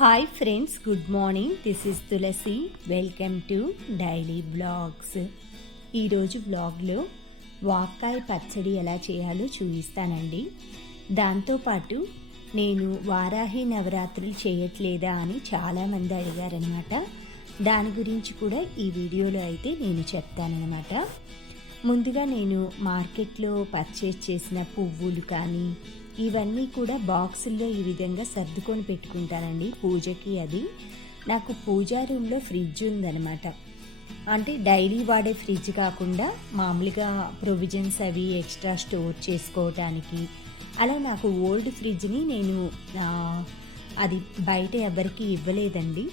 Hi friends, good morning. This is Tulasi. Welcome to daily blogs. ఈరోజు బ్లాగ్లో వాక్కాయ పచ్చడి ఎలా చేయాలో చూపిస్తానండి. దాంతోపాటు నేను వారాహి నవరాత్రులు చేయట్లేదా అని చాలామంది అడిగారనమాట. దాని గురించి కూడా ఈ వీడియోలో అయితే నేను చెప్తానన్నమాట. ముందుగా నేను మార్కెట్లో పర్చేస్ చేసిన పువ్వులు కానీ ఇవన్నీ కూడా బాక్సుల్లో ఈ విధంగా సర్దుకొని పెట్టుకుంటానండి పూజకి. అది నాకు పూజా రూమ్లో ఫ్రిడ్జ్ ఉందన్నమాట. అంటే డైలీ వాడే ఫ్రిడ్జ్ కాకుండా మామూలుగా ప్రొవిజన్స్ అవి ఎక్స్ట్రా స్టోర్ చేసుకోవటానికి అలా నాకు ఓల్డ్ ఫ్రిడ్జ్ని నేను అది బయట ఎవరికి ఇవ్వలేదండి.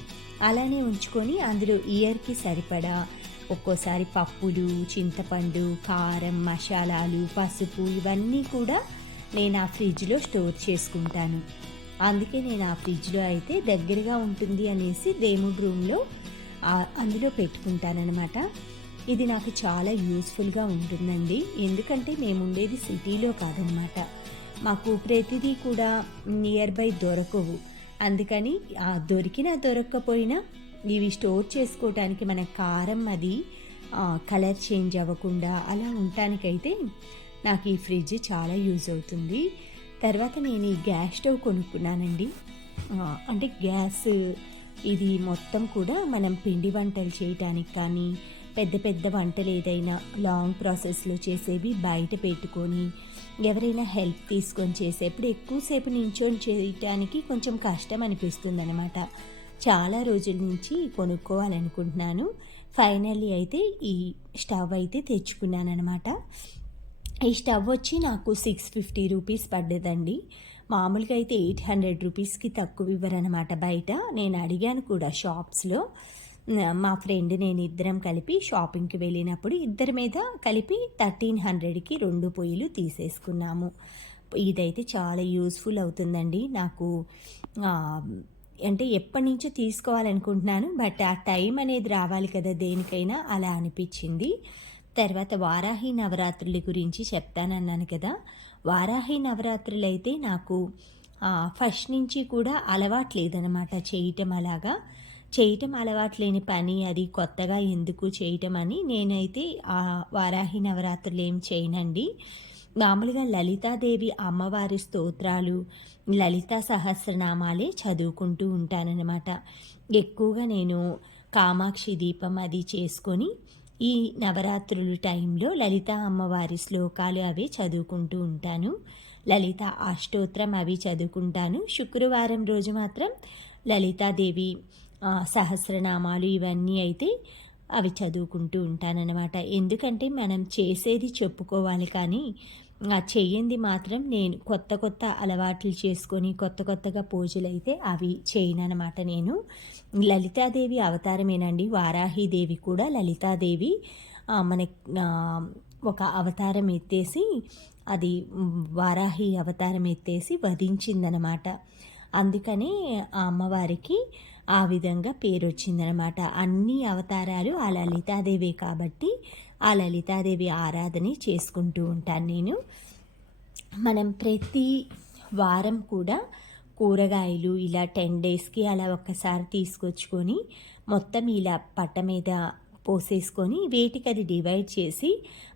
అలానే ఉంచుకొని అందులో ఇయర్కి సరిపడా ఒక్కోసారి పప్పులు, చింతపండు, కారం, మసాలాలు, పసుపు ఇవన్నీ కూడా నేను ఆ ఫ్రిడ్జ్లో స్టోర్ చేసుకుంటాను. అందుకే నేను ఆ ఫ్రిడ్జ్లో అయితే దగ్గరగా ఉంటుంది అనేసి దేవుడి రూమ్లో అందులో పెట్టుకుంటానన్నమాట. ఇది నాకు చాలా యూస్ఫుల్గా ఉంటుందండి. ఎందుకంటే మేము ఉండేది సిటీలో కాదనమాట. మాకు ప్రతిదీ కూడా నియర్ బై దొరకవు. అందుకని దొరికినా దొరక్కపోయినా ఇవి స్టోర్ చేసుకోవటానికి మన కారం అది కలర్ చేంజ్ అవ్వకుండా అలా ఉండటానికైతే నాకు ఈ ఫ్రిడ్జ్ చాలా యూజ్ అవుతుంది. తర్వాత నేను ఈ గ్యాస్ స్టవ్ కొనుక్కున్నానండి. అంటే గ్యాస్ ఇది మొత్తం కూడా మనం పిండి వంటలు చేయటానికి కానీ పెద్ద పెద్ద వంటలు ఏదైనా లాంగ్ ప్రాసెస్లో చేసేవి బయట పెట్టుకొని ఎవరైనా హెల్ప్ తీసుకొని చేసేప్పుడు ఎక్కువసేపు నించొని చేయటానికి కొంచెం కష్టం అనిపిస్తుంది అనమాట. చాలా రోజుల నుంచి కొనుక్కోవాలనుకుంటున్నాను. ఫైనల్లీ అయితే ఈ స్టవ్ అయితే తెచ్చుకున్నాను అనమాట. ఈ స్టవ్ వచ్చి నాకు 650 రూపీస్ పడ్డదండి. మామూలుగా అయితే 800 రూపీస్కి తక్కువ ఇవ్వరనమాట బయట. నేను అడిగాను కూడా షాప్స్లో. మా ఫ్రెండ్ నేను ఇద్దరం కలిపి షాపింగ్కి వెళ్ళినప్పుడు ఇద్దరి మీద కలిపి 1300కి 2 పొయ్యిలు తీసేసుకున్నాము. ఇదైతే చాలా యూస్ఫుల్ అవుతుందండి నాకు. అంటే ఎప్పటి నుంచో తీసుకోవాలనుకుంటున్నాను, బట్ ఆ టైం అనేది రావాలి కదా దేనికైనా, అలా అనిపించింది. తర్వాత వారాహి నవరాత్రుల గురించి చెప్తానన్నాను కదా. వారాహి నవరాత్రులు అయితే నాకు ఫస్ట్ నుంచి కూడా అలవాట్లేదనమాట చేయటం. అలాగా చేయటం అలవాట్లేని పని అది కొత్తగా ఎందుకు చేయటం అని నేనైతే వారాహి నవరాత్రులు ఏం చేయనండి. మామూలుగా లలితాదేవి అమ్మవారి స్తోత్రాలు, లలితా సహస్రనామాలే చదువుకుంటూ ఉంటానన్నమాట. ఎక్కువగా నేను కామాక్షి దీపం అది చేసుకొని ఈ నవరాత్రుల టైంలో లలితా అమ్మవారి శ్లోకాలు అవి చదువుకుంటూ ఉంటాను. లలిత అష్టోత్తరం అవి చదువుకుంటాను. శుక్రవారం రోజు మాత్రం లలితాదేవి సహస్రనామాలు ఇవన్నీ అయితే అవి చదువుకుంటూ ఉంటానన్నమాట. ఎందుకంటే మనం చేసేది చెప్పుకోవాలి, కానీ చెయ్యింది మాత్రం నేను కొత్త కొత్త అలవాట్లు చేసుకొని కొత్త కొత్తగా పూజలు అయితే అవి చేయనన్నమాట. నేను లలితాదేవి అవతారమేనండి. వారాహిదేవి కూడా లలితాదేవి మన ఒక అవతారం ఎత్తేసి అది వారాహి అవతారం ఎత్తేసి వధించిందనమాట. అందుకనే ఆ అమ్మవారికి ఆ విధంగా పేరు వచ్చిందనమాట. అన్ని అవతారాలు ఆ లలితాదేవి కాబట్టి ఆ లలితాదేవి ఆరాధన చేసుకుంటూ ఉంటాను నేను. మనం ప్రతి వారం కూడా కూరగాయలు ఇలా 10 డేస్కి అలా ఒక్కసారి తీసుకొచ్చుకొని మొత్తం ఇలా పట్ట మీద పోసేసుకొని వేటికి అది డివైడ్ చేసి,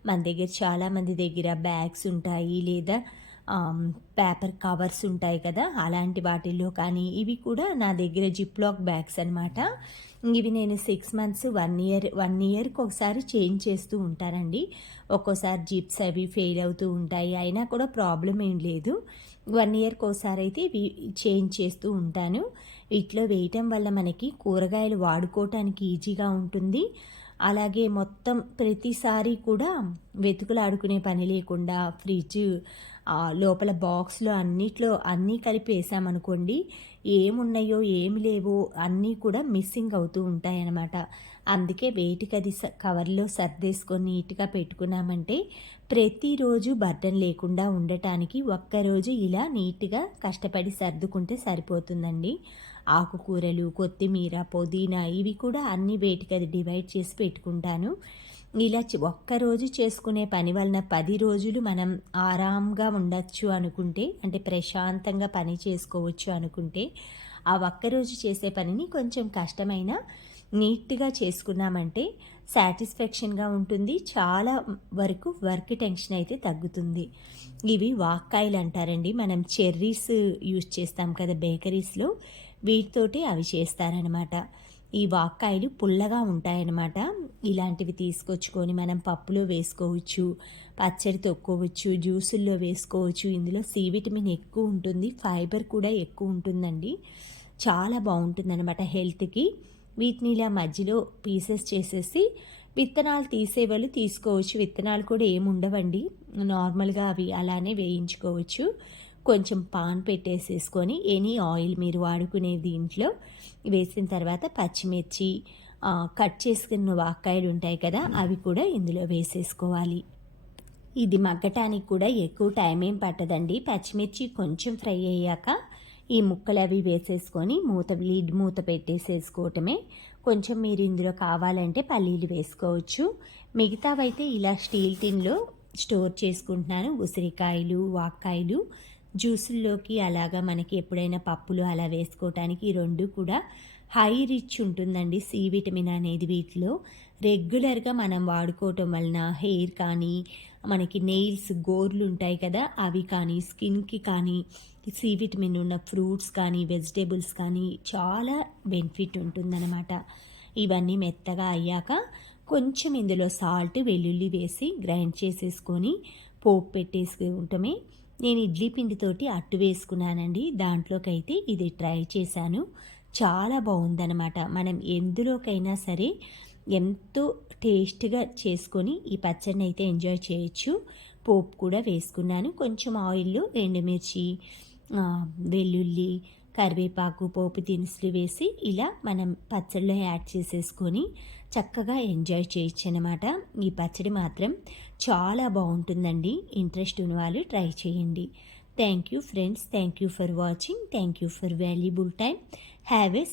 మన దగ్గర చాలామంది దగ్గర బ్యాగ్స్ ఉంటాయి లేదా పేపర్ కవర్స్ ఉంటాయి కదా, అలాంటి వాటిల్లో కానీ ఇవి కూడా నా దగ్గర జిప్లాక్ బ్యాగ్స్ అనమాట. ఇవి నేను 6 మంత్స్ 1 ఇయర్కి ఒకసారి చేంజ్ చేస్తూ ఉంటానండి. ఒక్కోసారి జిప్స్ అవి ఫెయిల్ అవుతూ ఉంటాయి, అయినా కూడా ప్రాబ్లం ఏం లేదు. 1 ఇయర్కి ఒకసారి అయితే ఇవి చేంజ్ చేస్తూ ఉంటాను. వీటిలో వేయటం వల్ల మనకి కూరగాయలు వాడుకోవటానికి ఈజీగా ఉంటుంది. అలాగే మొత్తం ప్రతిసారి కూడా వెతుకులాడుకునే పని లేకుండా ఫ్రిడ్జ్ లోపల బాక్స్లో అన్నిట్లో అన్నీ కలిపి వేసామనుకోండి, ఏమున్నాయో ఏమి లేవో అన్నీ కూడా మిస్సింగ్ అవుతూ ఉంటాయన్నమాట. అందుకే వేటికది కవర్లో సర్దేసుకొని నీట్గా పెట్టుకున్నామంటే ప్రతిరోజు బర్డన్ లేకుండా ఉండటానికి ఒక్కరోజు ఇలా నీట్గా కష్టపడి సర్దుకుంటే సరిపోతుందండి. ఆకుకూరలు, కొత్తిమీర, పుదీనా ఇవి కూడా అన్ని వేటికది డివైడ్ చేసి పెట్టుకుంటాను. ఇలా ఒక్కరోజు చేసుకునే పని వలన 10 రోజులు మనం ఆరాంగా ఉండొచ్చు అనుకుంటే, అంటే ప్రశాంతంగా పని చేసుకోవచ్చు అనుకుంటే ఆ ఒక్కరోజు చేసే పనిని కొంచెం కష్టమైన నీట్గా చేసుకున్నామంటే సాటిస్ఫాక్షన్గా ఉంటుంది. చాలా వరకు వర్క్ టెన్షన్ అయితే తగ్గుతుంది. ఇవి వాక్కాయలు అంటారండి. మనం చెర్రీస్ యూజ్ చేస్తాం కదా బేకరీస్లో, వీటితోటి అవి చేస్తారనమాట. ఈ వాక్కాయలు పుల్లగా ఉంటాయన్నమాట. ఇలాంటివి తీసుకొచ్చుకొని మనం పప్పులో వేసుకోవచ్చు, పచ్చడి తొక్కోవచ్చు, జ్యూసుల్లో వేసుకోవచ్చు. ఇందులో సి విటమిన్ ఎక్కువ ఉంటుంది, ఫైబర్ కూడా ఎక్కువ ఉంటుందండి. చాలా బాగుంటుందన్నమాట హెల్త్కి. వీటిని ఇలా మధ్యలో పీసెస్ చేసేసి విత్తనాలు తీసేవాళ్ళు తీసుకోవచ్చు. విత్తనాలు కూడా ఏముండవండి, నార్మల్గా అవి అలానే వేయించుకోవచ్చు. కొంచెం పాన్ పెట్టేసేసుకొని ఎనీ ఆయిల్ మీరు వాడుకునే దీంట్లో వేసిన తర్వాత పచ్చిమిర్చి, కట్ చేసుకున్న వాక్కాయలు ఉంటాయి కదా, అవి కూడా ఇందులో వేసేసుకోవాలి. ఇది మగ్గటానికి కూడా ఎక్కువ టైం ఏం పట్టదండి. పచ్చిమిర్చి కొంచెం ఫ్రై అయ్యాక ఈ ముక్కలు అవి వేసేసుకొని లిడ్ మూత పెట్టేసేసుకోవటమే. కొంచెం మీరు ఇందులో కావాలంటే పల్లీలు వేసుకోవచ్చు. మిగతావైతే ఇలా స్టీల్ టిన్లో స్టోర్ చేసుకుంటున్నాను. ఉసిరికాయలు, వాక్కాయలు జ్యూసుల్లోకి అలాగా మనకి ఎప్పుడైనా పప్పులు అలా వేసుకోవటానికి ఈ రెండు కూడా హై రిచ్ ఉంటుందండి సి విటమిన్ అనేది వీటిలో. రెగ్యులర్గా మనం వాడుకోవటం వలన హెయిర్ కానీ, మనకి నెయిల్స్ గోర్లు ఉంటాయి కదా, అవి కానీ, స్కిన్కి కానీ సి విటమిన్ ఉన్న ఫ్రూట్స్ కానీ, వెజిటేబుల్స్ కానీ చాలా బెనిఫిట్ ఉంటుందన్నమాట. ఇవన్నీ మెత్తగా అయ్యాక కొంచెం ఇందులో సాల్ట్, వెల్లుల్లి వేసి గ్రైండ్ చేసేసుకొని పోపు పెట్టేసుకుంటమే. నేను ఇడ్లీ పిండితోటి అట్టు వేసుకున్నానండి. దాంట్లోకైతే ఇది ట్రై చేశాను. చాలా బాగుందనమాట. మనం ఎందులోకైనా సరే ఎంతో టేస్ట్గా చేసుకొని ఈ పచ్చడిని అయితే ఎంజాయ్ చేయొచ్చు. పోపు కూడా వేసుకున్నాను. కొంచెం ఆయిల్లో ఎండుమిర్చి, వెల్లుల్లి, కరివేపాకు, పోపు దినుసులు వేసి ఇలా మనం పచ్చడిలో యాడ్ చేసేసుకొని చక్కగా ఎంజాయ్ చేయొచ్చు అనమాట. ఈ పచ్చడి మాత్రం చాలా బాగుంటుందండి. ఇంట్రెస్ట్ ఉన్న వాళ్ళు ట్రై చేయండి. Thank you friends. Thank you for watching. Thank you for valuable time. Have a